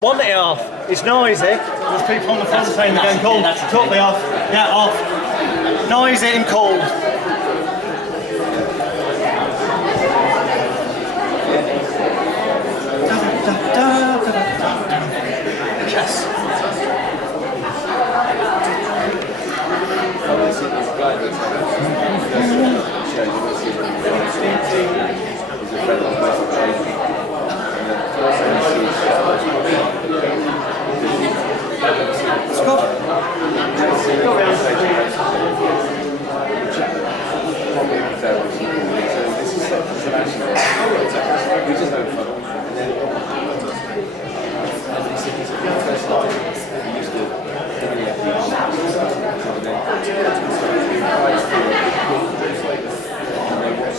Want it off. It's noisy. There's people on the front saying they're getting cold. Totally off. Yeah, off. Noisy and cold. Yes.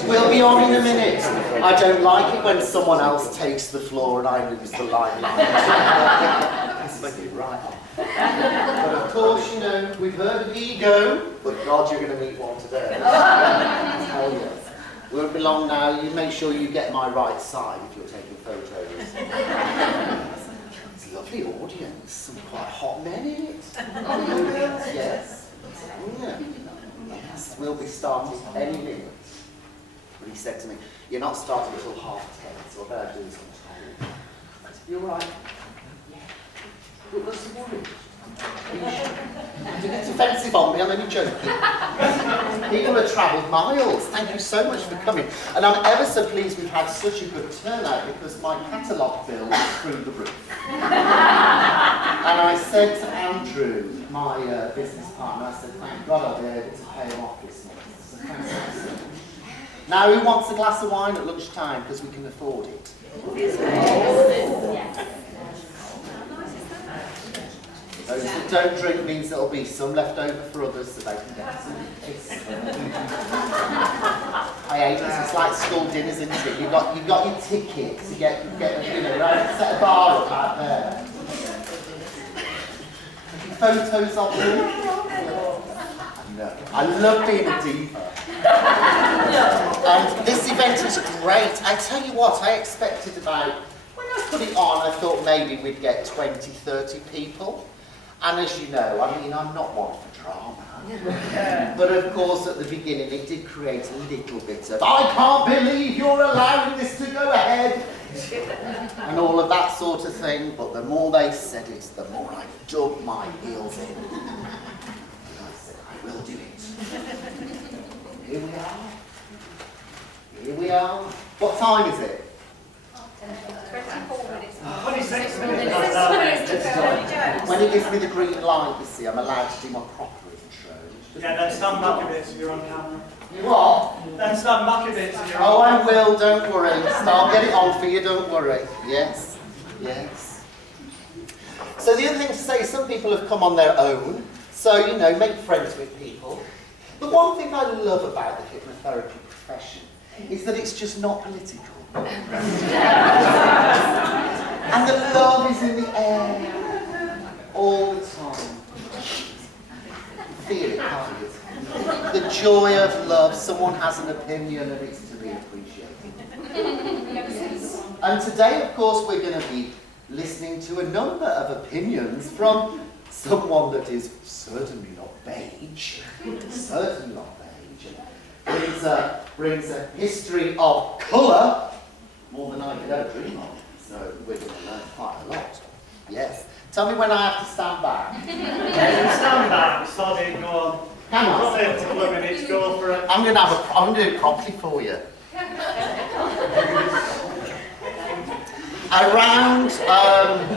We'll be on in a minute. I don't like it when someone else takes the floor and I lose the limelight. Right. But of course, you know, we've heard of ego, but God, you're going to meet one today. Hell yes. Won't be long now. You make sure you get my right side if you're taking photos. It's a lovely audience. Some quite hot men in it. Yes. Yeah. Yes. We'll be starting any minute. But he said to me, "You're not starting until 10:30, so I better do some time." I said, "You're right." But what's the worry? Don't get offensive on me, I'm only joking. People have travelled miles. Thank you so much for coming. And I'm ever so pleased we've had such a good turnout because my catalogue bill is through the roof. And I said to Andrew, my business partner, I said, "Thank God I'll be able to pay him off this month." So thanks so much. Now, who wants a glass of wine at lunchtime because we can afford it? Those that don't drink means there'll be some left over for others so they can get some. I hate this. It's like school dinners, isn't it? You've got your tickets. You get you know, right? Set a bar up out there. Photos of you. No. I love being a diva. And this event is great. I tell you what, I expected about, when I put it on, I thought maybe we'd get 20, 30 people. And as you know, I mean, I'm not one for drama. But of course, at the beginning, it did create a little bit of, "I can't believe you're allowing this to go ahead," and all of that sort of thing. But the more they said it, the more I dug my heels in. And I said, "I will do it." Here we are. Here we are. What time is it? 24 minutes. 26 minutes. When it gives me the green light, you see, I'm allowed to do my proper intro. Yeah, then stand back a bit so you're on camera. You what? Then stand back a bit so you're Oh, on I will, don't worry. I'll get it on for you, don't worry. Yes, yes. So the other thing to say is some people have come on their own, so, you know, make friends with people. But one thing I love about the hypnotherapy profession is that it's just not political. And the love is in the air all the time. Feel it, can't you? The joy of love. Someone has an opinion and it's to be appreciated. Yes. And today, of course, we're going to be listening to a number of opinions from someone that is certainly not beige. Certainly not beige. Brings a history of colour more than I could ever dream of. So we're going to learn quite a lot. Yes. Tell me when I have to stand back. Stand back, sorry, go on. Come on. Got a couple of minutes, go for it. I'm going to do it properly for you. Around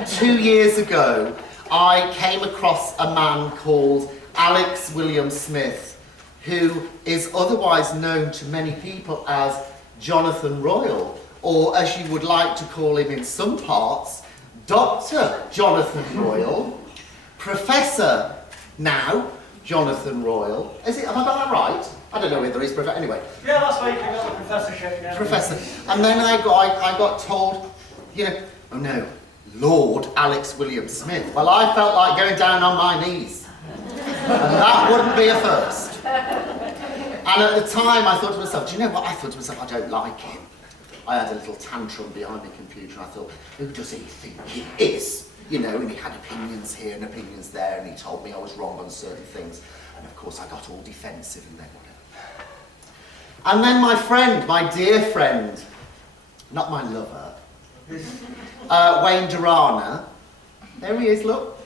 2 years ago, I came across a man called Alex William Smith, who is otherwise known to many people as Jonathan Royle, or as you would like to call him in some parts, Dr. Jonathan Royle, Professor now Jonathan Royle. Have I got that right? I don't know whether he's professor. Anyway. Yeah, that's why you can got the professorship. Yeah. Professor. And then I got told, you know, oh no, Lord Alex William Smith. Well, I felt like going down on my knees. And that wouldn't be a first. And at the time, I thought to myself, do you know what? I thought to myself, I don't like him. I had a little tantrum behind the computer. I thought, who does he think he is? you know, and he had opinions here and opinions there, and he told me I was wrong on certain things. And of course I got all defensive and then whatever. And then my friend, my dear friend, not my lover, Wayne Durana, there he is, look,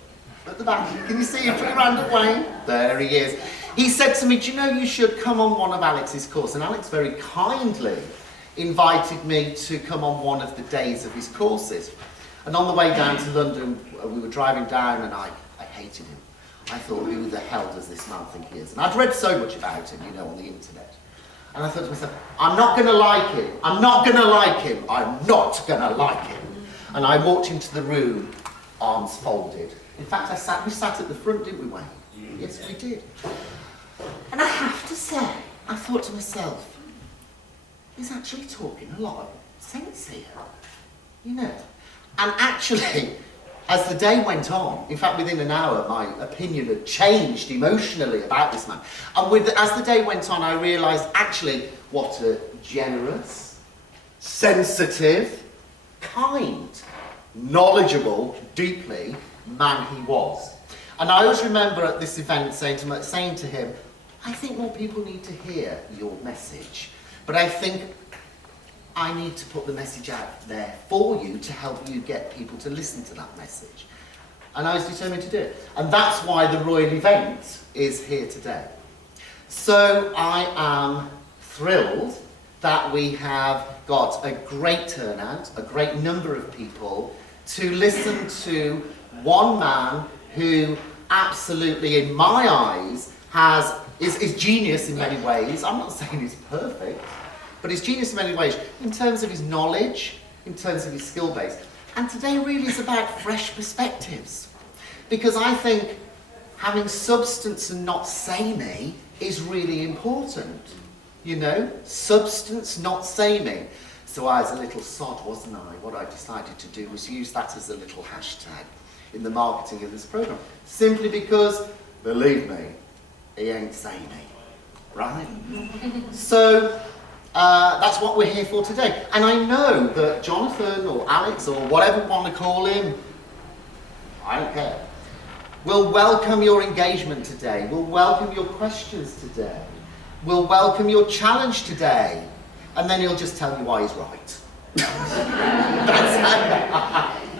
at the back. Can you see him? Pretty random Wayne. There he is. He said to me, do you know you should come on one of Alex's courses? And Alex very kindly invited me to come on one of the days of his courses. And on the way down to London, we were driving down and I hated him. I thought, who the hell does this man think he is? And I'd read so much about him, you know, on the internet. And I thought to myself, I'm not going to like him. I'm not going to like him. I'm not going to like him. And I walked into the room, arms folded. In fact, we sat at the front, didn't we, Wayne? Yes, we did. And I have to say, I thought to myself, he's actually talking a lot of sense here, you know. And actually, as the day went on, in fact within an hour, my opinion had changed emotionally about this man. And as the day went on, I realised actually what a generous, sensitive, kind, knowledgeable, deeply man he was. And I always remember at this event saying to him, I think more people need to hear your message, but I think I need to put the message out there for you to help you get people to listen to that message. And I was determined to do it. And that's why the Royal event is here today. So I am thrilled that we have got a great turnout, a great number of people to listen to one man who absolutely, in my eyes, is genius in many ways. I'm not saying he's perfect, but he's genius in many ways, in terms of his knowledge, in terms of his skill base. And today really is about fresh perspectives. Because I think having substance and not samey is really important. You know, substance, not samey. So I was a little sod, wasn't I? What I decided to do was use that as a little hashtag in the marketing of this program. Simply because, believe me, he ain't samey, right? So that's what we're here for today. And I know that Jonathan or Alex or whatever you want to call him, I don't care, will welcome your engagement today, will welcome your questions today, will welcome your challenge today, and then he'll just tell you why he's right.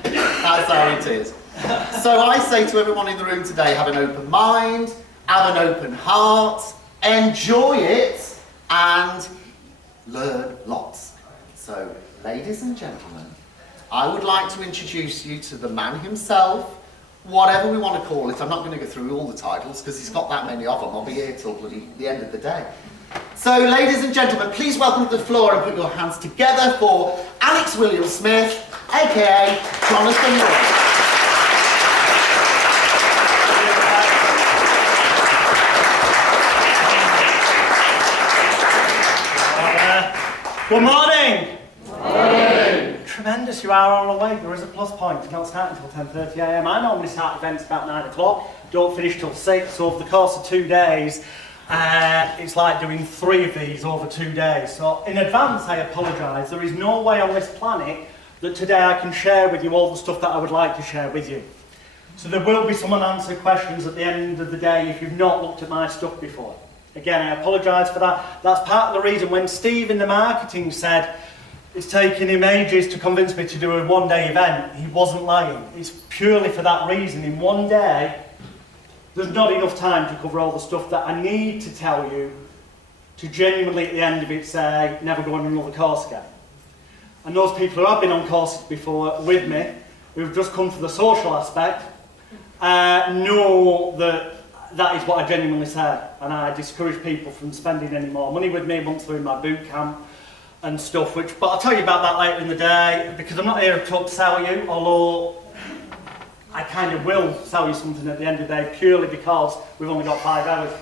That's how it is. So I say to everyone in the room today, have an open mind, have an open heart, enjoy it, and learn lots. So, ladies and gentlemen, I would like to introduce you to the man himself, whatever we want to call it. I'm not going to go through all the titles because he's got that many of them. I'll be here till the end of the day. So, ladies and gentlemen, please welcome to the floor and put your hands together for Alex William Smith, aka Jonathan Roy. Good morning! Good morning! Tremendous, you are on the way. There is a plus point. It's not starting until 10:30 a.m. I normally start events about 9 o'clock, don't finish till 6, so over the course of 2 days, it's like doing 3 of these over 2 days. So in advance, I apologise. There is no way on this planet that today I can share with you all the stuff that I would like to share with you. So there will be some unanswered questions at the end of the day if you've not looked at my stuff before. Again, I apologise for that. That's part of the reason when Steve in the marketing said it's taken him ages to convince me to do a one-day event, he wasn't lying. It's purely for that reason. In one day, there's not enough time to cover all the stuff that I need to tell you to genuinely at the end of it say, never go on another course again. And those people who have been on courses before with me, who've just come for the social aspect, know that that is what I genuinely say, and I discourage people from spending any more money with me once they're in my boot camp and stuff, but I'll tell you about that later in the day, because I'm not here to sell you, although I kind of will sell you something at the end of the day, purely because we've only got 5 hours.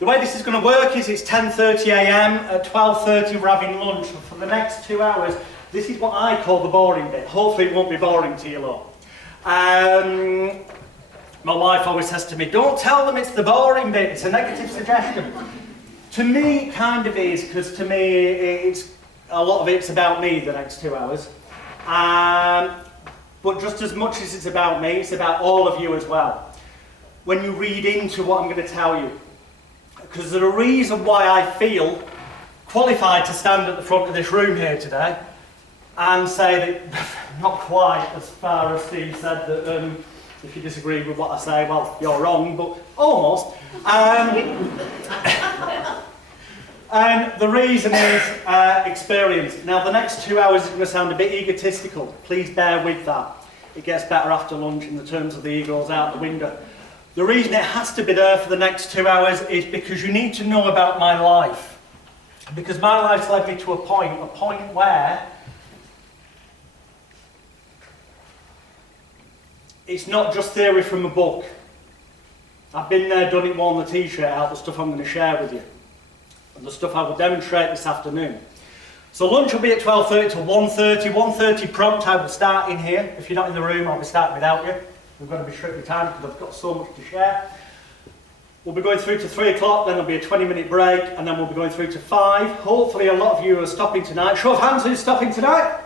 The way this is going to work is it's 10:30 a.m, at 12:30 we're having lunch, and for the next 2 hours, this is what I call the boring bit. Hopefully it won't be boring to you lot. My wife always says to me, don't tell them it's the boring bit, it's a negative suggestion. To me, it kind of is, because to me, a lot of it's about me the next 2 hours. but just as much as it's about me, it's about all of you as well. When you read into what I'm going to tell you. Because there's a reason why I feel qualified to stand at the front of this room here today and say that, not quite as far as Steve said, that if you disagree with what I say, well, you're wrong, but almost. And the reason is experience. Now, the next 2 hours is going to sound a bit egotistical. Please bear with that. It gets better after lunch in the terms of the egos out the window. The reason it has to be there for the next 2 hours is because you need to know about my life. Because my life's led me to a point where it's not just theory from a book. I've been there, done it, worn the t-shirt out, the stuff I'm going to share with you. And the stuff I will demonstrate this afternoon. So lunch will be at 12:30 to 1:30. 1:30 prompt, I will start in here. If you're not in the room, I'll be starting without you. We're going to be strictly timed because I've got so much to share. We'll be going through to 3 o'clock, then there'll be a 20-minute break, and then we'll be going through to 5. Hopefully a lot of you are stopping tonight. Show of hands, who's stopping tonight?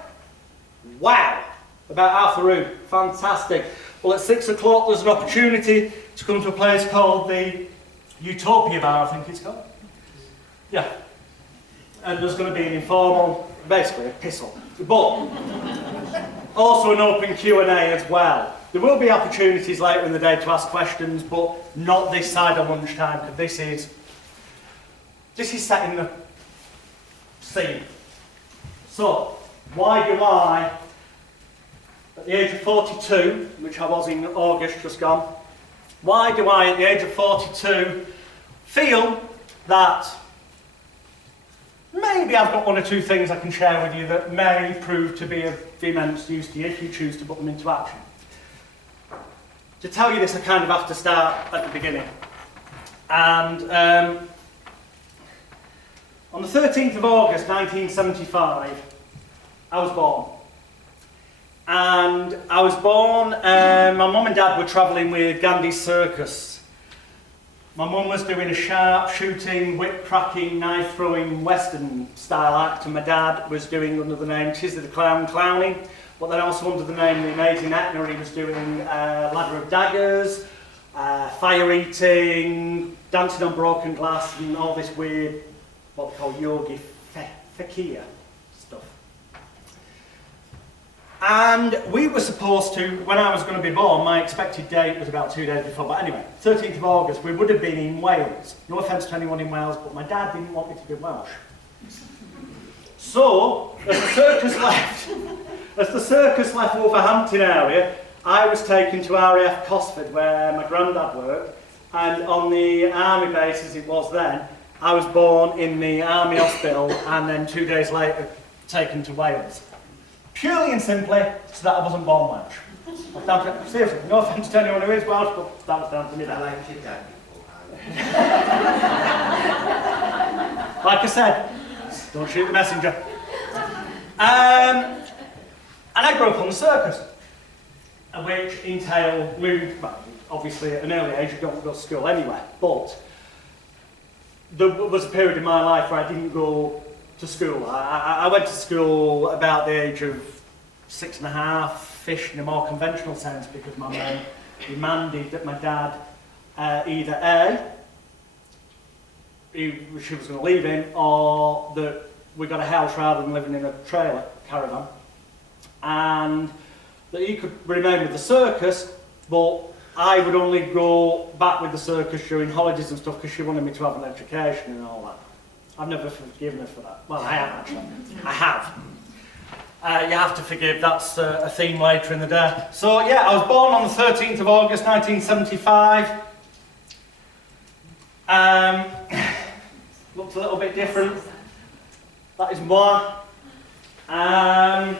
Wow! About half the room. Fantastic. Well, at 6 o'clock there's an opportunity to come to a place called the Utopia Bar, I think it's called. Yeah. And there's going to be an informal, basically a pissle. But also an open Q&A as well. There will be opportunities later in the day to ask questions, but not this side of lunchtime, because this is setting the scene. So, why do I, at the age of 42, which I was in August just gone, why do I, at the age of 42, feel that maybe I've got 1 or 2 things I can share with you that may prove to be of immense use to you if you choose to put them into action. To tell you this, I kind of have to start at the beginning. And on the 13th of August 1975, I was born. And I was born, my mum and dad were travelling with Gandhi's circus. My mum was doing a sharp shooting, whip cracking, knife throwing western style act, and my dad was doing under the name Tizzy the Clown clowning, but then also under the name The Amazing Etna he was doing Ladder of Daggers, fire eating, dancing on broken glass, and all this weird, what they call yogi fakir stuff. And we were supposed to, when I was going to be born, my expected date was about 2 days before, but anyway, 13th of August, we would have been in Wales. No offence to anyone in Wales, but my dad didn't want me to be Welsh. So, as the circus left Wolverhampton area, I was taken to RAF Cosford, where my granddad worked, and on the army base, as it was then, I was born in the army hospital, and then 2 days later, taken to Wales. Purely and simply, so that I wasn't born Welsh. Seriously, no offence to anyone who is Welsh, but that was down to me. I like your dad before. Like I said, don't shoot the messenger. And I grew up on the circus, which entailed, well, obviously at an early age you don't go to school anyway, but there was a period in my life where I didn't go to school. I went to school about the age of 6.5-ish in a more conventional sense, because my mum demanded that my dad either A, she was going to leave him, or that we got a house rather than living in a trailer caravan, and that he could remain with the circus, but I would only go back with the circus during holidays and stuff because she wanted me to have an education and all that. I've never forgiven her for that. Well, I have actually. I have. You have to forgive, that's a theme later in the day. So yeah, I was born on the 13th of August 1975. Looks a little bit different. That is moi. And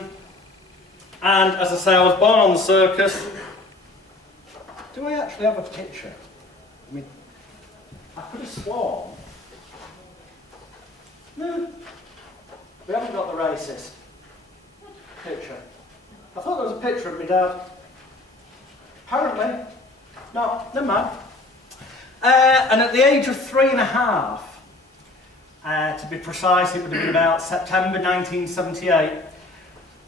as I say, I was born on the circus. Do I actually have a picture? I mean, I could have sworn. No, we haven't got the racist picture. I thought there was a picture of my dad. Apparently, no, never mind. And at the age of 3.5, to be precise, it would have been about September 1978,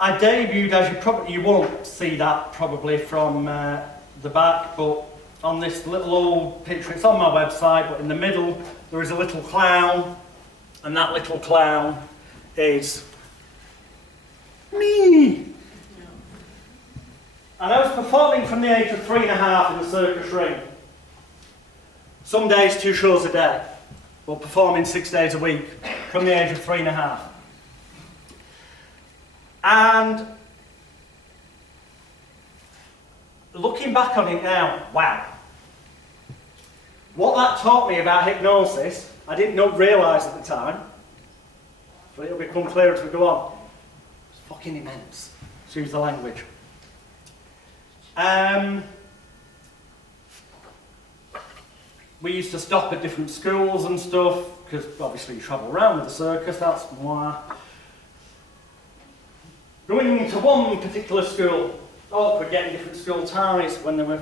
I debuted, as you won't see that probably from the back, but on this little old picture, it's on my website, but in the middle there is a little clown, and that little clown is me. And I was performing from the age of 3.5 in the circus ring. Some days 2 shows a day, but performing 6 days a week from the age of 3.5. And looking back on it now, wow. What that taught me about hypnosis, I didn't realise at the time, but it'll become clear as we go on. It's fucking immense, to use the language. We used to stop at different schools and stuff, because obviously you travel around with the circus, that's why. Going to one particular school, awkward getting different school ties when they were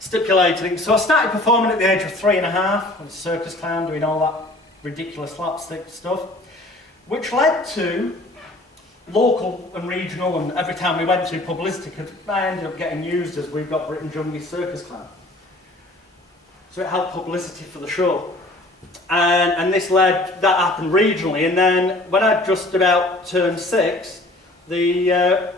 stipulating. So I started performing at the age of 3.5, I was a circus clown doing all that ridiculous slapstick stuff, which led to local and regional, and every time we went to publicity, because I ended up getting used as We've Got Britain's Youngest Circus Clown. So it helped publicity for the show. And this led, that happened regionally, and then when I just about turned 6, it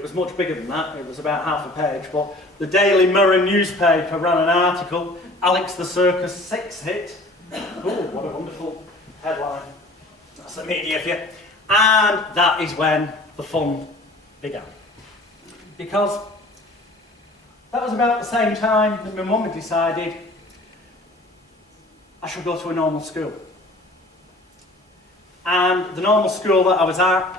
was much bigger than that, it was about half a page, but the Daily Mirror newspaper ran an article, Alex the Circus 6 hit. Oh, what a wonderful headline. That's the media for you. And that is when the fun began. Because that was about the same time that my mum had decided I should go to a normal school. And the normal school that I was at,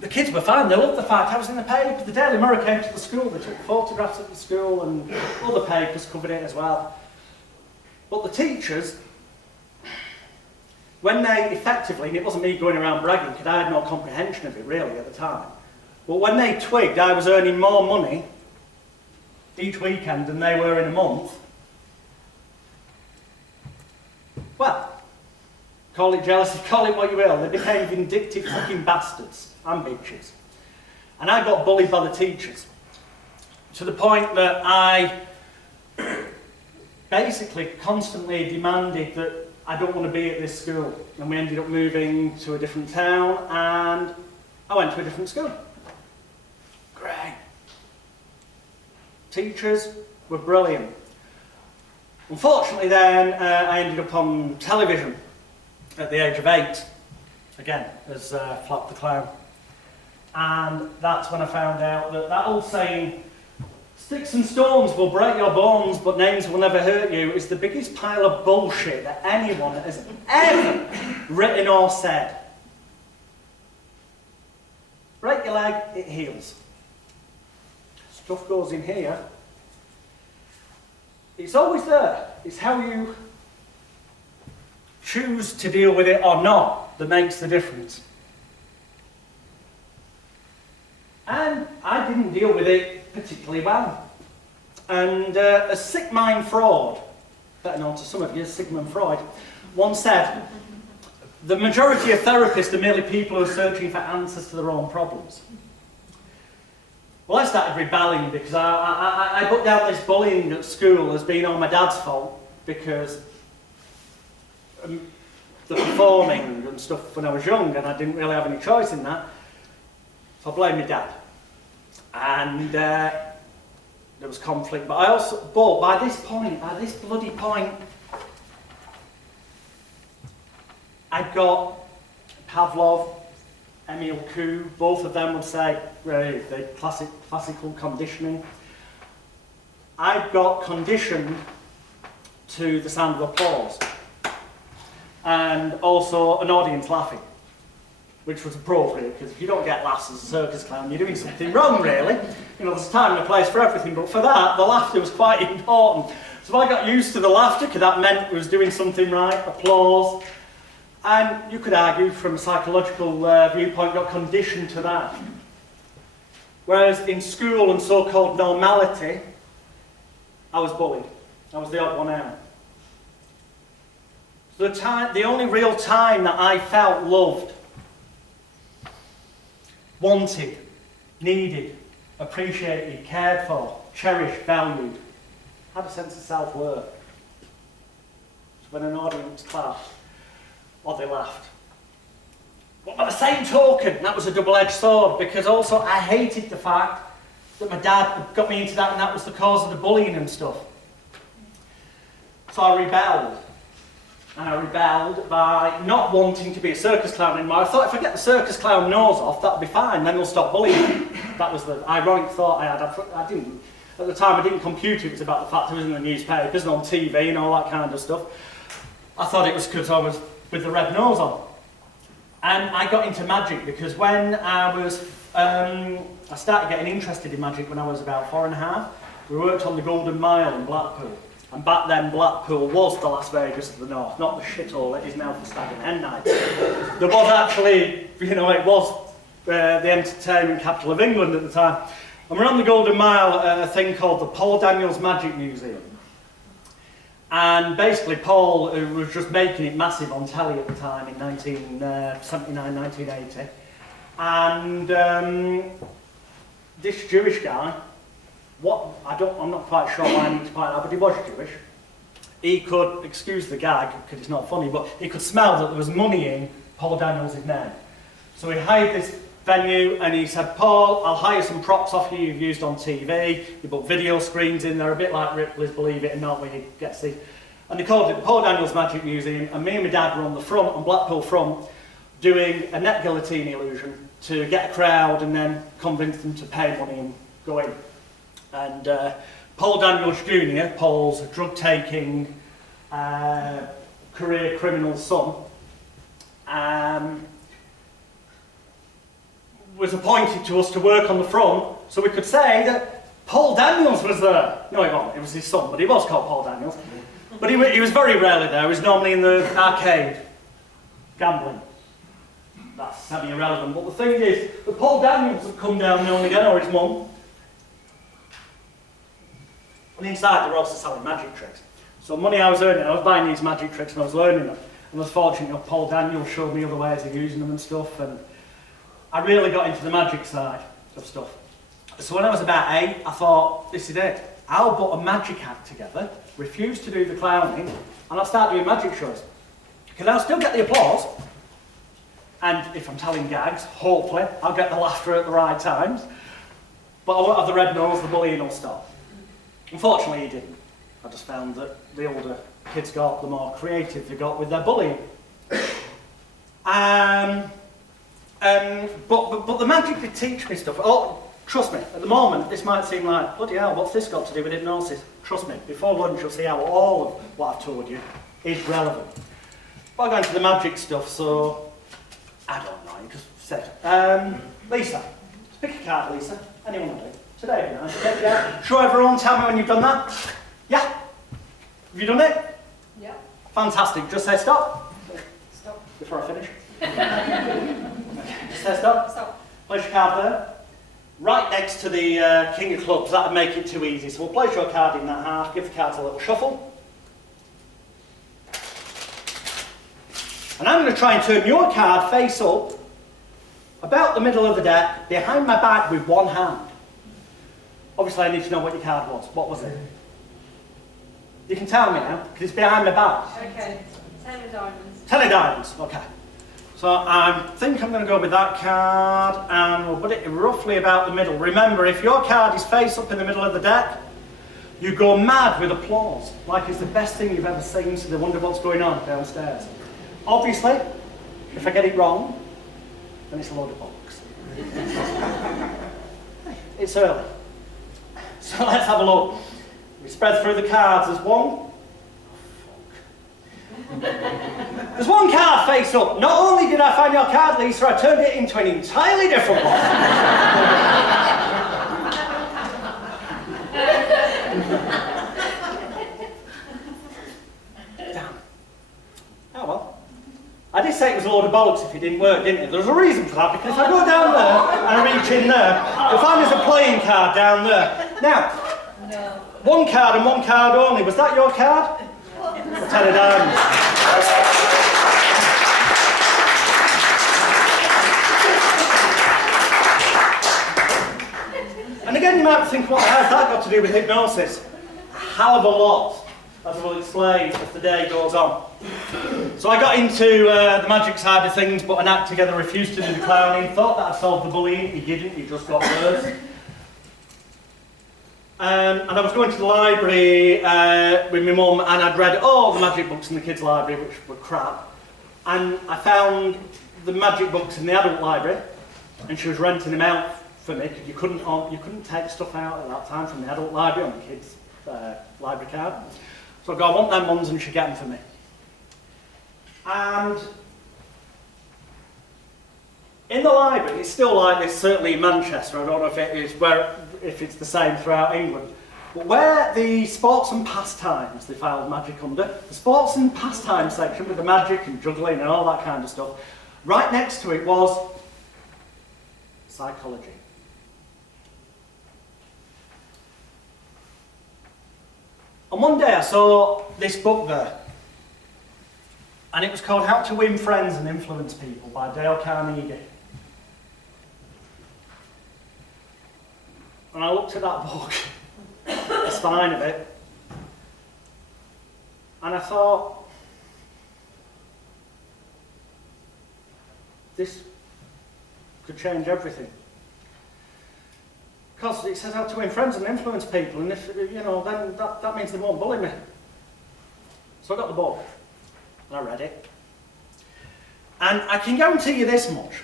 the kids were fine, they loved the fact I was in the paper. The Daily Mirror came to the school, they took photographs at the school, and other papers covered it as well. But the teachers, when they effectively, and it wasn't me going around bragging because I had no comprehension of it really at the time, but when they twigged I was earning more money each weekend than they were in a month, well, call it jealousy, call it what you will, they became vindictive fucking bastards and bitches. And I got bullied by the teachers to the point that I basically constantly demanded that I don't want to be at this school. And we ended up moving to a different town and I went to a different school. Great. Teachers were brilliant. Unfortunately then, I ended up on television at the age of 8, again, as Flap the Clown. And that's when I found out that old saying, sticks and stones will break your bones, but names will never hurt you, is the biggest pile of bullshit that anyone has ever written or said. Break your leg, it heals. Stuff goes in here. It's always there. It's how you choose to deal with it or not that makes the difference. And I didn't deal with it particularly well. And a sick mind Freud, better known to some of you as Sigmund Freud, once said, the majority of therapists are merely people who are searching for answers to their own problems. Well, I started rebelling because I put down this bullying at school as being all my dad's fault because the performing and stuff when I was young, and I didn't really have any choice in that. So I blamed my dad. And there was conflict, but by this bloody point, I'd got Pavlov, Emil Kuh, both of them would say, the classical conditioning. I'd got conditioned to the sound of applause and also an audience laughing, which was appropriate, because if you don't get laughs as a circus clown, you're doing something wrong, really. You know, there's a time and a place for everything, but for that, the laughter was quite important. So I got used to the laughter, because that meant we was doing something right, applause. And you could argue, from a psychological viewpoint, got conditioned to that. Whereas in school and so-called normality, I was bullied. I was the odd one out. The only real time that I felt loved wanted, needed, appreciated, cared for, cherished, valued, had a sense of self-worth. So when an audience clapped, or they laughed. But by the same token, that was a double-edged sword, because also I hated the fact that my dad had got me into that and that was the cause of the bullying and stuff. So I rebelled. And I rebelled by not wanting to be a circus clown anymore. I thought if I get the circus clown nose off, that'll be fine, then they'll stop bullying me. That was the ironic thought I had. I didn't, at the time I didn't compute it was about the fact it was in the newspapers and on TV and all that kind of stuff. I thought it was because I was with the red nose on. And I got into magic because when I was, I started getting interested in magic when I was about 4 and a half. We worked on the Golden Mile in Blackpool. And back then Blackpool was the Las Vegas of the North, not the shithole it is now for stag and hen nights. There was actually, you know, it was the entertainment capital of England at the time. And we're on the Golden Mile at a thing called the Paul Daniels Magic Museum. And basically Paul was just making it massive on telly at the time in 1979, 1980. And this Jewish guy, I'm not quite sure why I need to point out, but he was Jewish. He could, excuse the gag, because it's not funny, but he could smell that there was money in Paul Daniels' name. So he hired this venue and he said, Paul, I'll hire some props off you you've used on TV. You put video screens in there, a bit like Ripley's Believe It or Not, where you get to see. And they called it the Paul Daniels Magic Museum, and me and my dad were on the front, on Blackpool front, doing a net guillotine illusion to get a crowd and then convince them to pay money and go in. And Paul Daniels Jr., Paul's drug-taking, career criminal son, was appointed to us to work on the front, so we could say that Paul Daniels was there. No, he wasn't, it was his son, but he was called Paul Daniels. But he was very rarely there, he was normally in the arcade, gambling. That's semi-irrelevant, but the thing is, that Paul Daniels had come down now and again, or his mum, and inside they were also selling magic tricks. So money I was earning, I was buying these magic tricks and I was learning them. And I was fortunate enough, Paul Daniels showed me other ways of using them and stuff, and I really got into the magic side of stuff. So when I was about 8, I thought, this is it. I'll put a magic act together, refuse to do the clowning, and I'll start doing magic shows. Because I'll still get the applause, and if I'm telling gags, hopefully, I'll get the laughter at the right times, but I won't have the red nose, the bullying will stop. Unfortunately, he didn't. I just found that the older kids got, the more creative they got with their bullying. But the magic did teach me stuff. Oh, trust me, at the moment, this might seem like, bloody hell, what's this got to do with hypnosis? Trust me, before lunch you'll see how all of what I've told you is relevant. But I'll go into the magic stuff, so I don't know, you just said. Lisa, pick a card, Lisa. Anyone will do. Today, you know, yeah. Show everyone, tell me when you've done that. Yeah? Have you done it? Yeah. Fantastic. Just say stop. Stop. Before I finish. Just say stop. Stop. Place your card there. Right next to the King of Clubs. That would make it too easy. So we'll place your card in that half. Give the cards a little shuffle. And I'm going to try and turn your card face up about the middle of the deck, behind my back with one hand. Obviously, I need to know what your card was. What was it? You can tell me now, because it's behind my back. Okay. 10 of diamonds. 10 of diamonds, okay. So I think I'm going to go with that card, and we'll put it roughly about the middle. Remember, if your card is face up in the middle of the deck, you go mad with applause, like it's the best thing you've ever seen, so they wonder what's going on downstairs. Obviously, if I get it wrong, then it's a load of bollocks. It's early. So let's have a look. We spread through the cards. There's one. There's one card face up. Not only did I find your card, Lisa, I turned it into an entirely different one. Damn. Oh well. I did say it was a load of bollocks if it didn't work, didn't it? There's a reason for that, because if I go down there and I reach in there, you'll find there's a playing card down there. Now, No. one card and one card only. Was that your card? The 10 of diamonds. And again, you might think, what the hell has that got to do with hypnosis? A hell of a lot, as I will explain as the day goes on. So I got into the magic side of things, but an act together refused to do the clowning. Thought that I'd solved the bullying. He didn't, he just got worse. And I was going to the library with my mum, and I'd read all the magic books in the kids' library, which were crap. And I found the magic books in the adult library, and she was renting them out for me, because you couldn't take stuff out at that time from the adult library on the kids' library card. So I go, I want them ones, and she'd get them for me. And in the library, it's still like this, certainly in Manchester. I don't know if it is if it's the same throughout England. But where the sports and pastimes, they filed magic under, the sports and pastimes section with the magic and juggling and all that kind of stuff, right next to it was psychology. And one day I saw this book there, and it was called How to Win Friends and Influence People by Dale Carnegie. And I looked at that book, the spine of it, and I thought, this could change everything. Because it says how to win friends and influence people, and if, you know, then that means they won't bully me. So I got the book, and I read it. And I can guarantee you this much.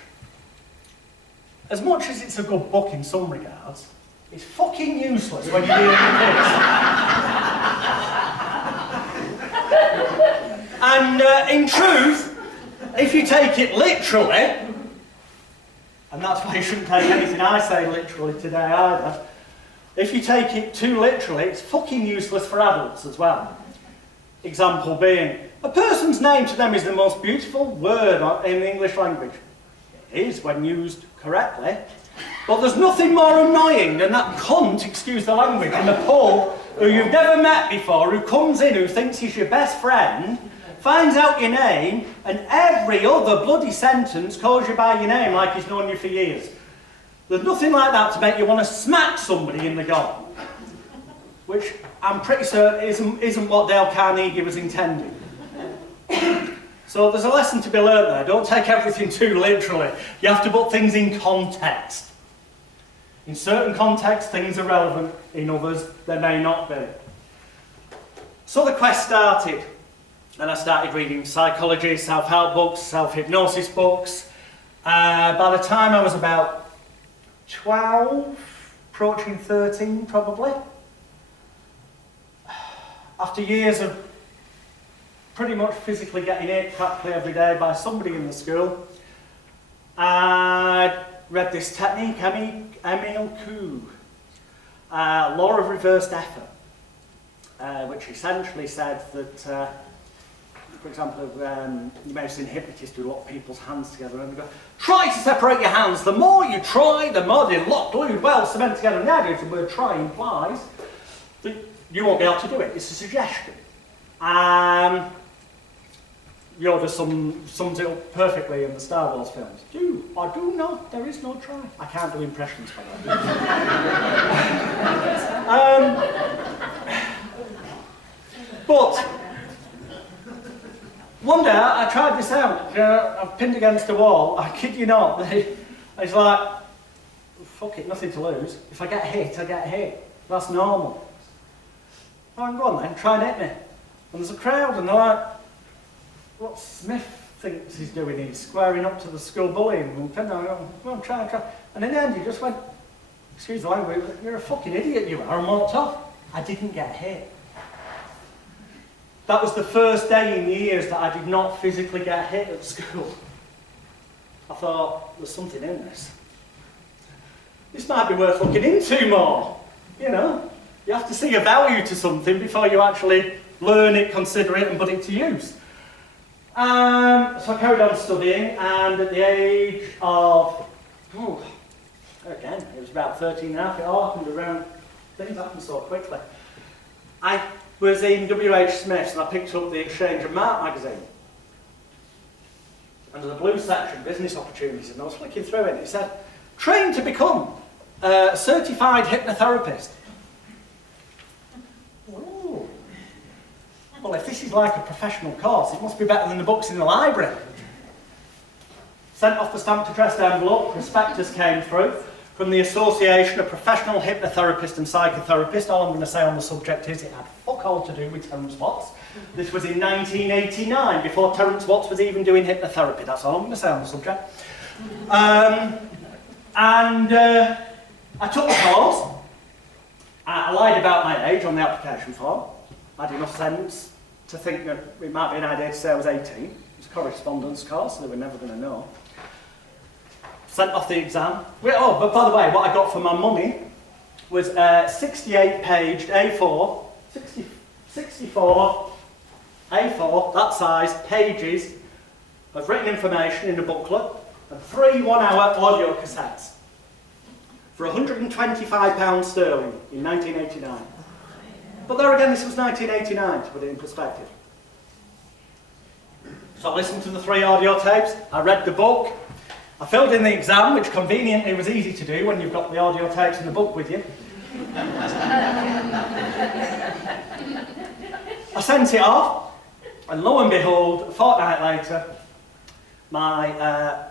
As much as it's a good book in some regards, it's fucking useless when you're dealing with kids. And in truth, if you take it literally, and that's why you shouldn't take anything I say literally today either, if you take it too literally, it's fucking useless for adults as well. Example being, a person's name to them is the most beautiful word in the English language. It is when used correctly. But there's nothing more annoying than that cunt, excuse the language, in the pub who you've never met before, who comes in, who thinks he's your best friend, finds out your name, and every other bloody sentence calls you by your name like he's known you for years. There's nothing like that to make you want to smack somebody in the gob. Which I'm pretty certain isn't what Dale Carnegie was intending. So there's a lesson to be learned there. Don't take everything too literally. You have to put things in context. In certain contexts, things are relevant. In others, they may not be. So the quest started. And I started reading psychology, self-help books, self-hypnosis books. By the time I was about 12, approaching 13 probably, after years of pretty much physically getting hit practically every day by somebody in the school, I read this technique, Emile Coué, law of reversed effort, which essentially said that, for example, you may have seen hypnotists who lock people's hands together and they go, try to separate your hands. The more you try, the more they're locked, glued, well, cement together. And the idea of the word try implies that you won't be able to do it. It's a suggestion. Yoda sums it up perfectly in the Star Wars films. Do or do not, there is no try. I can't do impressions by that. But one day I tried this out. I've pinned against the wall. I kid you not. It's like, fuck it, nothing to lose. If I get hit, I get hit. That's normal. Fine, go on then, try and hit me. And there's a crowd, and they're like, what Smith thinks he's doing, he's squaring up to the school bullying. And go on, try. And in the end, he just went, excuse the language, you're a fucking idiot, you are, and walked off. I didn't get hit. That was the first day in years that I did not physically get hit at school. I thought, there's something in this. This might be worth looking into more. You know, you have to see a value to something before you actually learn it, consider it, and put it to use. So I carried on studying, and at the age of, again, it was about 13 and a half, it all happened around, things happen so quickly. I was in W.H. Smith's, and I picked up the Exchange and Mark magazine. And there's a blue section, business opportunities, and I was flicking through it, and it said, train to become certified hypnotherapist. Ooh. Well, if this is like a professional course, it must be better than the books in the library. Sent off the stamped addressed envelope, prospectus came through from the Association of Professional Hypnotherapists and Psychotherapists. All I'm going to say on the subject is it had fuck all to do with Terence Watts. This was in 1989, before Terence Watts was even doing hypnotherapy. That's all I'm going to say on the subject. I took the course. I lied about my age on the application form. I had enough sense to think that it might be an idea to say I was 18. It was a correspondence course, so they were never going to know. Sent off the exam. Oh, but by the way, what I got for my money was 68-paged A4, 64 A4, that size, pages of written information in a booklet, and 3 one-hour audio cassettes for £125 sterling in 1989. But there again, this was 1989, to put it in perspective. So I listened to the 3 audio tapes, I read the book, I filled in the exam, which conveniently was easy to do when you've got the audio tapes and the book with you. I sent it off, and lo and behold, a fortnight later, my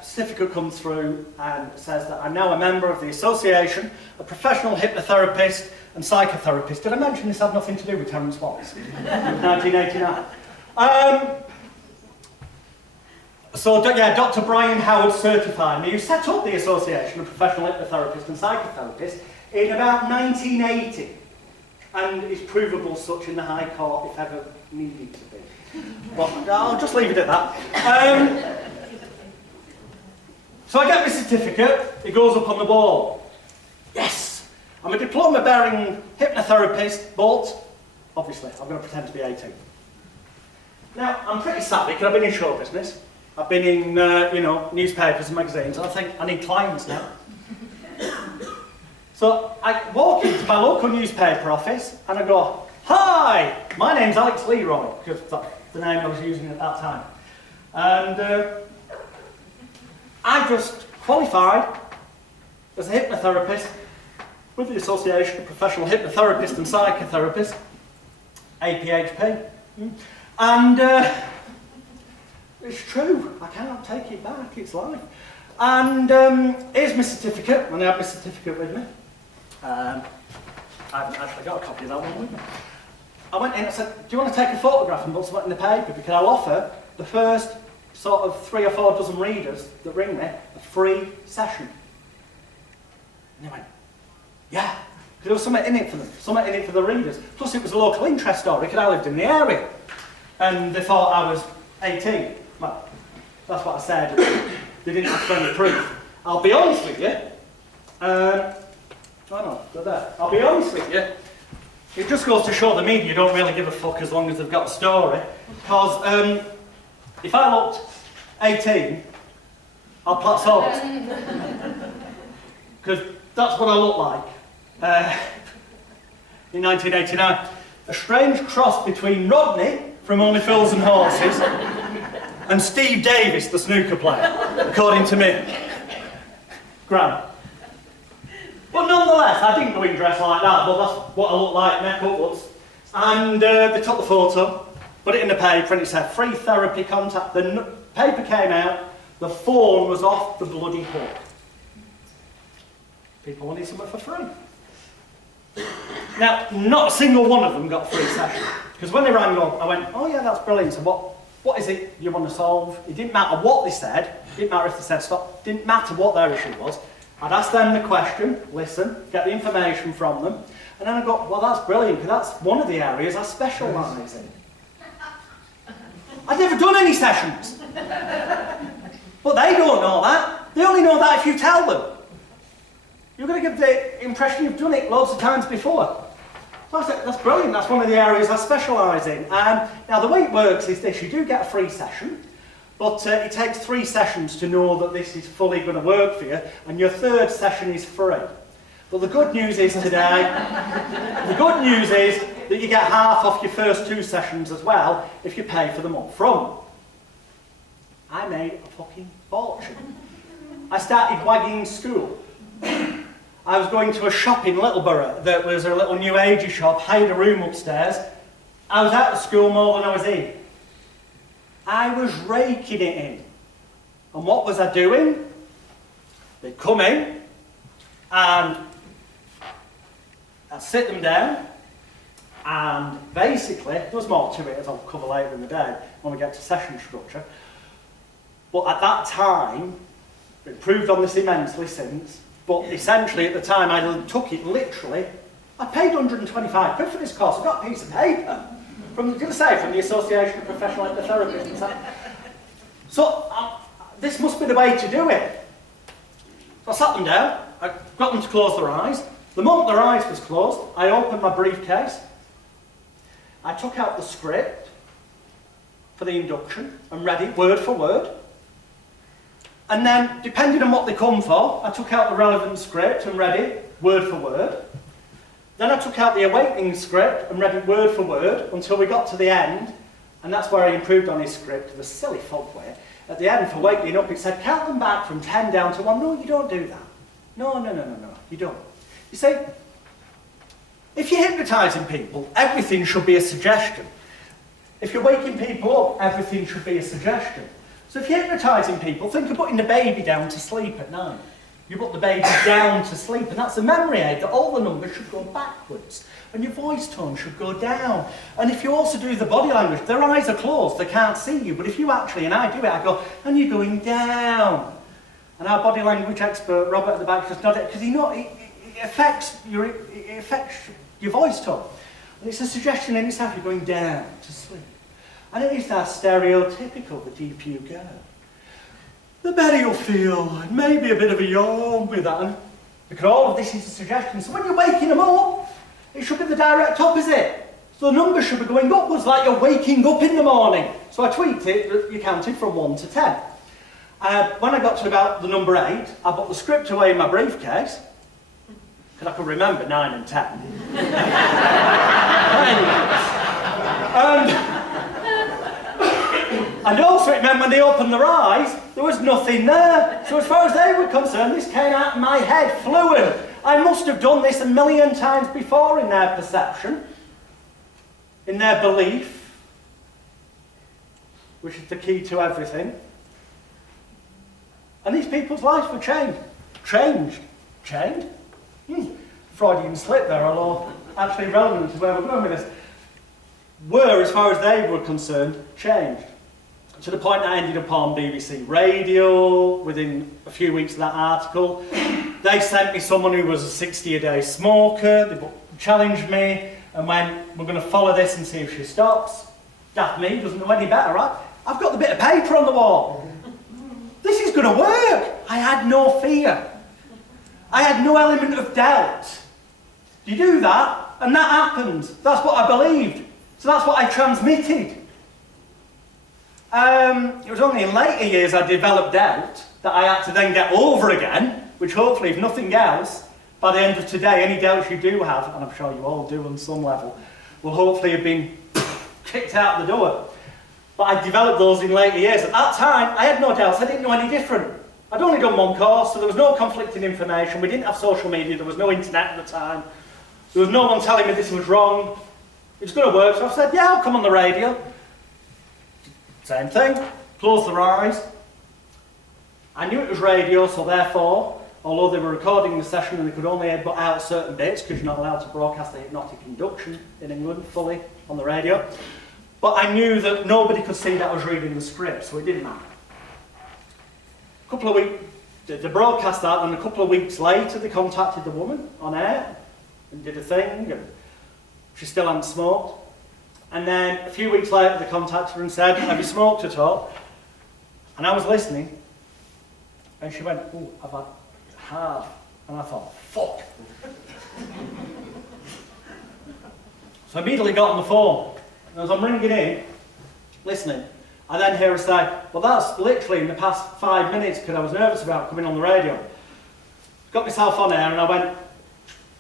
certificate comes through and says that I'm now a member of the Association of Professional Hypnotherapists and Psychotherapists. Did I mention this had nothing to do with Terence Watts? 1989. So yeah, Dr. Brian Howard certified me, who set up the Association of Professional Hypnotherapists and Psychotherapists in about 1980, and is provable such in the High Court if ever needed to be. But I'll just leave it at that. So I get my certificate, it goes up on the wall. Yes! I'm a diploma-bearing hypnotherapist, but obviously I'm going to pretend to be 18. Now, I'm pretty savvy because I've been in show business. I've been in, newspapers and magazines, and I think I need clients now. So I walk into my local newspaper office and I go, "Hi, my name's Alex Leroy," because that's the name I was using at that time. And I just qualified as a hypnotherapist with the Association of Professional Hypnotherapists and Psychotherapists, APHP. And it's true, I cannot take it back, it's life. And here's my certificate, and I have my certificate with me. I haven't actually got a copy of that one with me. I went in and said, "Do you want to take a photograph and put something in the paper? Because I'll offer the first sort of 3 or 4 dozen readers that ring me a free session." And they went, "Yeah," because there was something in it for them, something in it for the readers. Plus it was a local interest story because I lived in the area. And they thought I was 18. Well, that's what I said. They didn't have any proof. I'll be honest with you. I'll be honest with you. It just goes to show the media don't really give a fuck as long as they've got a story. Because if I looked 18, I'll Placebo. Because that's what I look like in 1989. A strange cross between Rodney from Only Fools and Horses and Steve Davis, the snooker player, according to me. Graham. But nonetheless, I didn't go in dressed like that, but that's what I looked like makeup was. And they took the photo, put it in the paper, and it said free therapy contact. The paper came out, the phone was off the bloody hook. People wanted something for free. Now, not a single one of them got a free session. Because when they rang up, I went, "Oh yeah, that's brilliant. So what is it you want to solve?" It didn't matter what they said, it didn't matter if they said stop, it didn't matter what their issue was. I'd ask them the question, listen, get the information from them, and then I go, "Well, that's brilliant, because that's one of the areas I specialise in." I'd never done any sessions. But they don't know that. They only know that if you tell them. You're going to give the impression you've done it loads of times before. So I said, "That's brilliant, that's one of the areas I specialise in." Now the way it works is this, you do get a free session, but it takes 3 sessions to know that this is fully going to work for you, and your 3rd session is free. But the good news is today, the good news is that you get half off your first 2 sessions as well if you pay for them up front. I made a fucking fortune. I started wagging school. I was going to a shop in Littleborough that was a little new agey shop, hired a room upstairs. I was out of school more than I was in. I was raking it in. And what was I doing? They'd come in and I'd sit them down, and basically, there's more to it as I'll cover later in the day when we get to session structure. But at that time, it improved on this immensely since, but essentially at the time I took it literally, I paid £125 for this course. I got a piece of paper from the Association of Professional Hypnotherapists. So this must be the way to do it. So I sat them down, I got them to close their eyes. The moment their eyes was closed, I opened my briefcase, I took out the script for the induction and read it word for word. And then, depending on what they come for, I took out the relevant script and read it word for word. Then I took out the awakening script and read it word for word until we got to the end, and that's where I improved on his script in a silly folk way. At the end, for waking up, it said, count them back from 10 down to 1. No, you don't do that. No, you don't. You see, if you're hypnotising people, everything should be a suggestion. If you're waking people up, everything should be a suggestion. So if you're hypnotising people, think of putting the baby down to sleep at night. You put the baby down to sleep, and that's a memory aid that all the numbers should go backwards, and your voice tone should go down. And if you also do the body language, their eyes are closed, they can't see you, but if you actually, and I do it, I go, and you're going down. And our body language expert, Robert at the back, just nodded, because it affects your voice tone. And it's a suggestion in itself, you're going down to sleep. And it is that stereotypical, the deeper you go, the better you'll feel, and maybe a bit of a yawn with that. Because all of this is a suggestion. So when you're waking them up, it should be the direct opposite. So the numbers should be going upwards like you're waking up in the morning. So I tweaked it, you counted from 1 to 10. When I got to about the number 8, I put the script away in my briefcase, because I could remember 9 and 10. And also it meant when they opened their eyes, there was nothing there. So as far as they were concerned, this came out of my head fluent. I must have done this a million times before in their perception, in their belief, which is the key to everything. And these people's lives were changed. Changed? Freudian slip there, although actually relevant to where we're going with this. Were, as far as they were concerned, changed. To the point that I ended up on BBC Radio within a few weeks of that article. They sent me someone who was a 60-a-day smoker. They challenged me and went, we're going to follow this and see if she stops. Daft me, doesn't know any better, right? I've got the bit of paper on the wall. This is going to work. I had no fear. I had no element of doubt. You do that, and that happens. That's what I believed. So that's what I transmitted. It was only in later years I developed doubt that I had to then get over again, which hopefully, if nothing else, by the end of today, any doubts you do have, and I'm sure you all do on some level, will hopefully have been kicked out the door. But I developed those in later years. At that time, I had no doubts. I didn't know any different. I'd only done one course, so there was no conflicting information. We didn't have social media. There was no internet at the time. There was no one telling me this was wrong. It was going to work, so I said, yeah, I'll come on the radio. Same thing. Close their eyes. I knew it was radio, so therefore, although they were recording the session and they could only put out certain bits, because you're not allowed to broadcast the hypnotic induction in England fully on the radio, but I knew that nobody could see that I was reading the script, so it didn't matter. A couple of weeks, they broadcast that, and a couple of weeks later they contacted the woman on air and did a thing, and she still hadn't smoked. And then a few weeks later they contacted her and said, have you smoked at all? And I was listening, and she went, oh, I've had half. And I thought, fuck. So I immediately got on the phone, and as I'm ringing in, listening, I then hear her say, well, that's literally in the past 5 minutes, because I was nervous about coming on the radio. Got myself on air, and I went,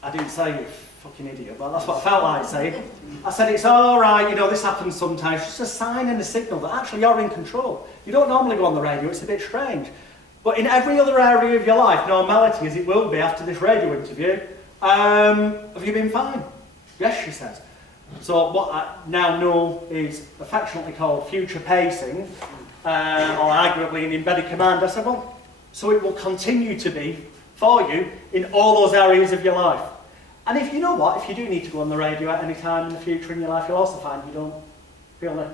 I didn't say you fucking idiot, but that's what I felt like saying. I said, it's all right, you know, this happens sometimes. It's just a sign and a signal that actually you're in control. You don't normally go on the radio, it's a bit strange. But in every other area of your life, normality as it will be after this radio interview, have you been fine? Yes, she says. So what I now know is affectionately called future pacing, or arguably an embedded command. I said, well, so it will continue to be for you in all those areas of your life. And if you know what, if you do need to go on the radio at any time in the future in your life, you'll also find you don't feel it.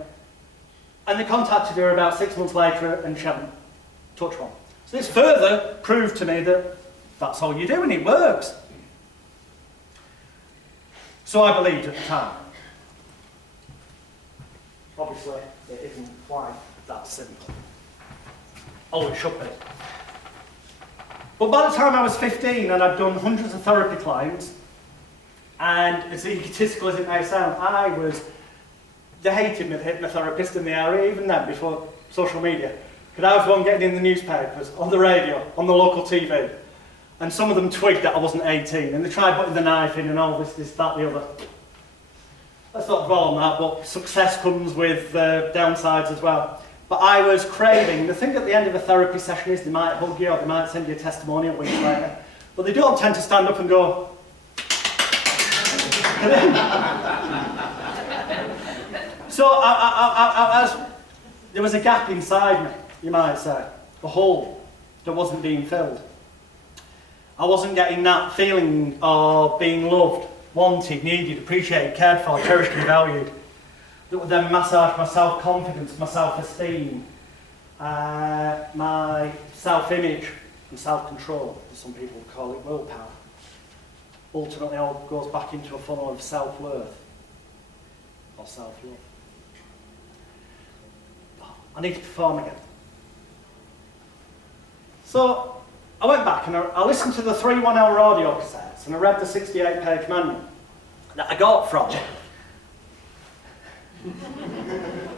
And they contacted her about 6 months later and she hadn't touched one. So this further proved to me that that's all you do and it works. So I believed at the time. Obviously, it isn't quite that simple. Oh, it should be. But by the time I was 15 and I'd done hundreds of therapy clients, and as egotistical as it may sound, they hated me, the hypnotherapist in the area, even then, before social media. Because I was the one getting in the newspapers, on the radio, on the local TV. And some of them twigged that I wasn't 18, and they tried putting the knife in and all this, that, the other. Let's not dwell on that, but success comes with downsides as well. But I was craving, the thing at the end of a therapy session is they might hug you or they might send you a testimonial weeks later, but they don't tend to stand up and go, so there was a gap inside me, you might say, a hole that wasn't being filled. I wasn't getting that feeling of being loved, wanted, needed, appreciated, cared for, cherished and valued. That would then massage my self-confidence, my self-esteem, my self-image and self-control, as some people would call it, willpower. Ultimately all goes back into a funnel of self-worth or self-love. I need to perform again. So I went back and I listened to the 3 one-hour audio cassettes and I read the 68-page manual that I got from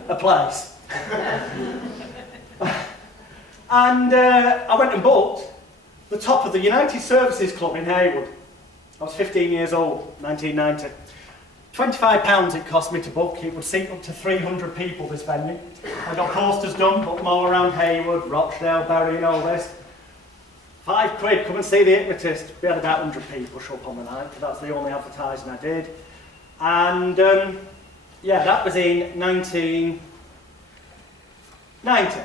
a place. And I went and booked the top of the United Services Club in Haywood. I was 15 years old, 1990. £25 it cost me to book. It would seat up to 300 people, this venue. I got posters done, booked them all around Haywood, Rochdale, Bury and all this. £5, come and see the Hypnotist. We had about 100 people show up on the night, because that's the only advertising I did. And yeah, that was in 1990.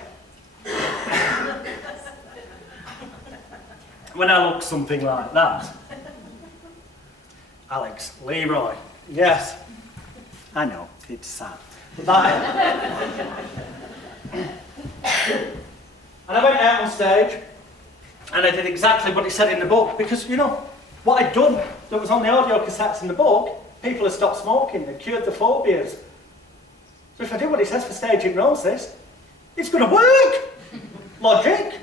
When I look something like that. Alex, Leroy, yes. I know, it's sad. And I went out on stage, and I did exactly what it said in the book, because, you know, what I'd done that was on the audio cassettes in the book, people had stopped smoking, they cured the phobias. So if I do what it says for stage hypnosis, it's going to work! Logic.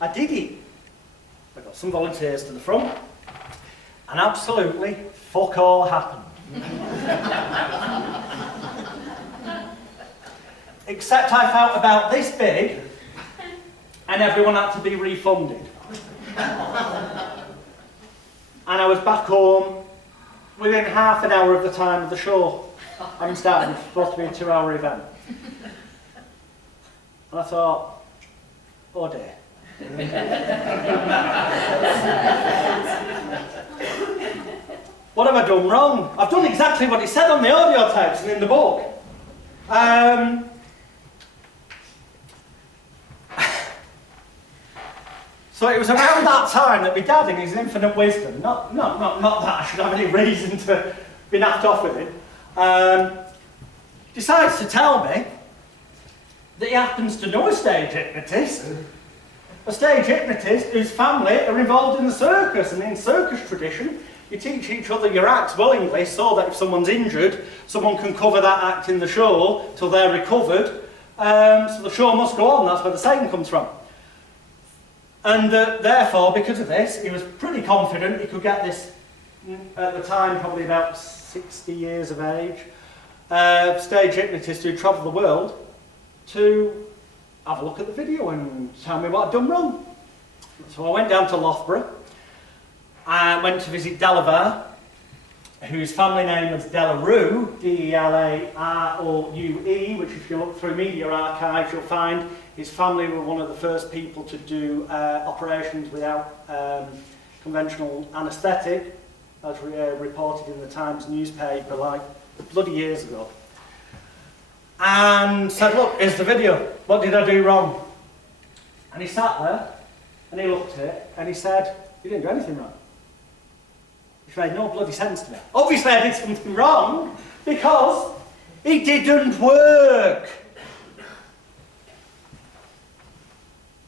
I did it. I got some volunteers to the front, and absolutely fuck all happened. Except I felt about this big, and everyone had to be refunded. And I was back home within half an hour of the time of the show. Having started, it was supposed to be a 2-hour event. And I thought, oh dear. What have I done wrong? I've done exactly what it said on the audio tapes and in the book. So it was around that time that my dad, in his infinite wisdom, not that I should have any reason to be naffed off with him, decides to tell me that he happens to know a stage hypnotist. A stage hypnotist whose family are involved in the circus, and in circus tradition, you teach each other your acts willingly so that if someone's injured, someone can cover that act in the show till they're recovered. So the show must go on, that's where the saying comes from. And therefore, because of this, he was pretty confident he could get this, at the time, probably about 60 years of age, stage hypnotist who travelled the world to have a look at the video and tell me what I'd done wrong. So I went down to Loughborough, I went to visit Delavar, whose family name was Delarue, D-E-L-A-R-O-U-E, which if you look through media archives, you'll find his family were one of the first people to do operations without conventional anaesthetic, as reported in the Times newspaper like bloody years ago. And said, look, here's the video. What did I do wrong? And he sat there, and he looked at it, and he said, you didn't do anything wrong. Which made no bloody sense to me. Obviously I did something wrong, because it didn't work.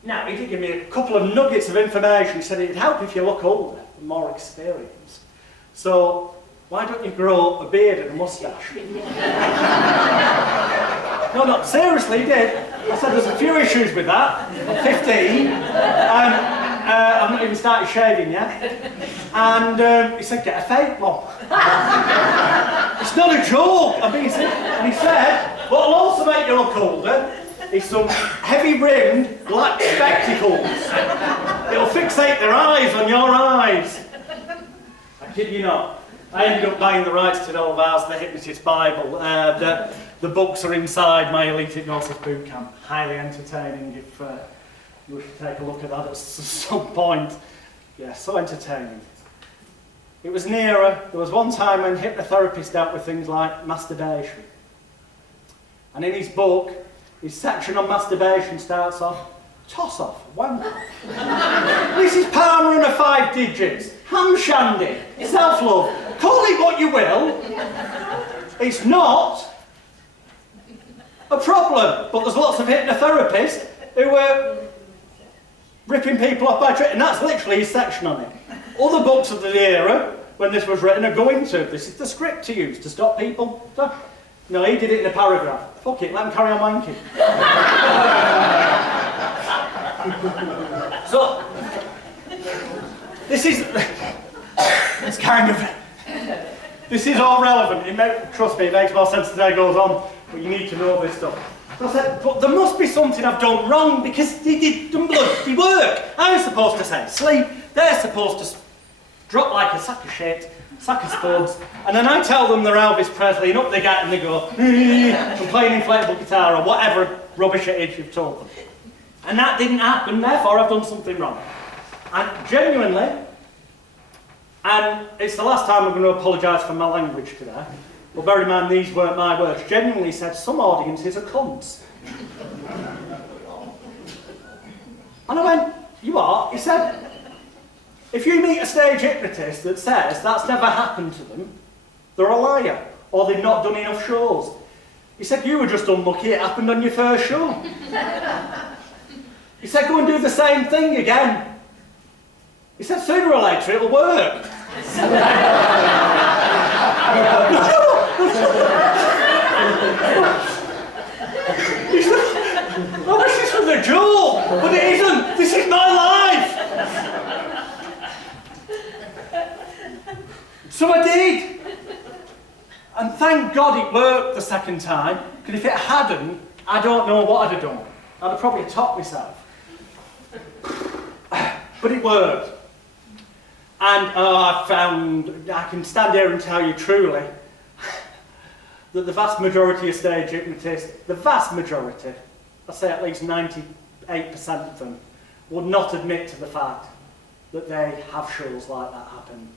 Now, he did give me a couple of nuggets of information. He said it'd help if you look older and more experienced. So, why don't you grow a beard and a moustache? No, seriously, he did. I said there's a few issues with that. I'm 15. I've not even started shaving yet. And he said, get a fake one. It's not a joke. I mean, and he said, what'll also make you look older is some heavy-rimmed black spectacles. It'll fixate their eyes on your eyes. I kid you not. I ended up buying the rights to all of ours, the Hypnotist Bible. The books are inside my Elite Hypnosis Bootcamp. Highly entertaining if you wish to take a look at that at some point. Yeah, so entertaining. It was an era, there was one time when hypnotherapists dealt with things like masturbation. And in his book, his section on masturbation starts off, toss off, wank off. This is Palmer and a 5 digits. Ham shandy, self-love. Call it what you will. It's not a problem. But there's lots of hypnotherapists who were ripping people off by trick, and that's literally his section on it. Other books of the era, when this was written, are going to. This is the script to use to stop people. No, he did it in a paragraph. Fuck it, let him carry on wanking. So, this is, it's kind of, this is all relevant. Trust me, it makes more sense as the day goes on, but you need to know this stuff. So I said, but there must be something I've done wrong because they didn't bloody work. I'm supposed to say sleep, they're supposed to drop like a sack of shit, sack of spuds, and then I tell them they're Elvis Presley, and up they get and they go, and play an inflatable guitar or whatever rubbish it is you've told them. And that didn't happen, therefore I've done something wrong. And genuinely, and it's the last time I'm going to apologise for my language today, but bear in mind these weren't my words, genuinely said some audiences are cunts. And I went, you are? He said, if you meet a stage hypnotist that says that's never happened to them, they're a liar, or they've not done enough shows. He said, you were just unlucky, it happened on your first show. He said, go and do the same thing again. He said, sooner or later it'll work. He said, well, this is for the joke, but it isn't. This is my life. So I did. And thank God it worked the second time, because if it hadn't, I don't know what I'd have done. I'd have probably topped myself. But it worked. And I found, I can stand here and tell you truly, that the vast majority of stage hypnotists, the vast majority, I'd say at least 98% of them, would not admit to the fact that they have shows like that happen.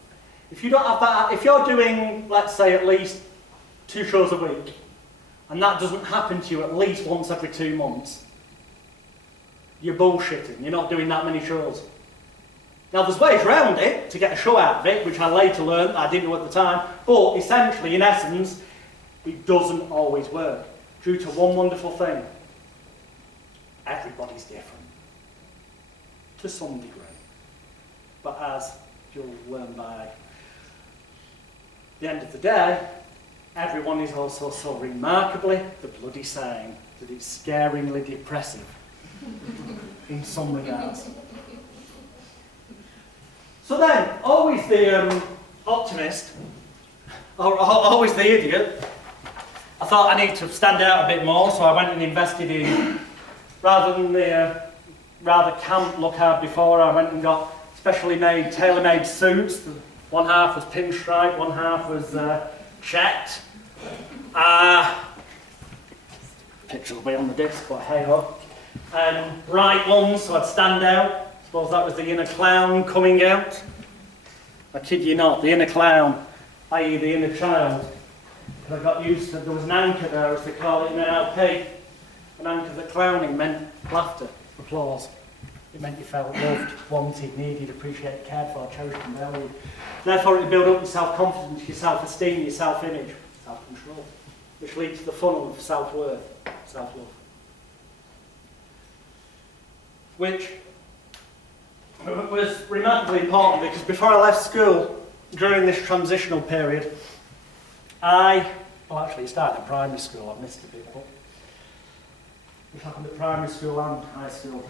If you don't have that, if you're doing, let's say, at least 2 shows a week, and that doesn't happen to you at least once every 2 months, you're bullshitting. You're not doing that many shows. Now, there's ways around it to get a show out of it, which I later learned, I didn't know at the time, but essentially, in essence, it doesn't always work, due to one wonderful thing. Everybody's different, to some degree. But as you'll learn by the end of the day, everyone is also so remarkably the bloody same that it's scaringly depressive in some regards. So then, always the optimist, or always the idiot, I thought I need to stand out a bit more, so I went and invested in, rather than the rather camp look I had before, I went and got specially made, tailor-made suits, One half was pinstripe, one half was checked. Picture will be on the disc, but hey ho. Bright ones, so I'd stand out. Suppose that was the inner clown coming out. I kid you not, the inner clown, i.e. the inner child. Because I got used to, there was an anchor there, as they call it in NLP. An anchor that clowning meant laughter, applause. It meant you felt loved, wanted, needed, appreciated, cared for, cherished and valued. Therefore it would build up your self-confidence, your self-esteem, your self-image, self-control, which leads to the funnel of self-worth, self-love. Which was remarkably important because before I left school, during this transitional period, well actually it started at primary school, I've missed a bit, but it happened at primary school and high school.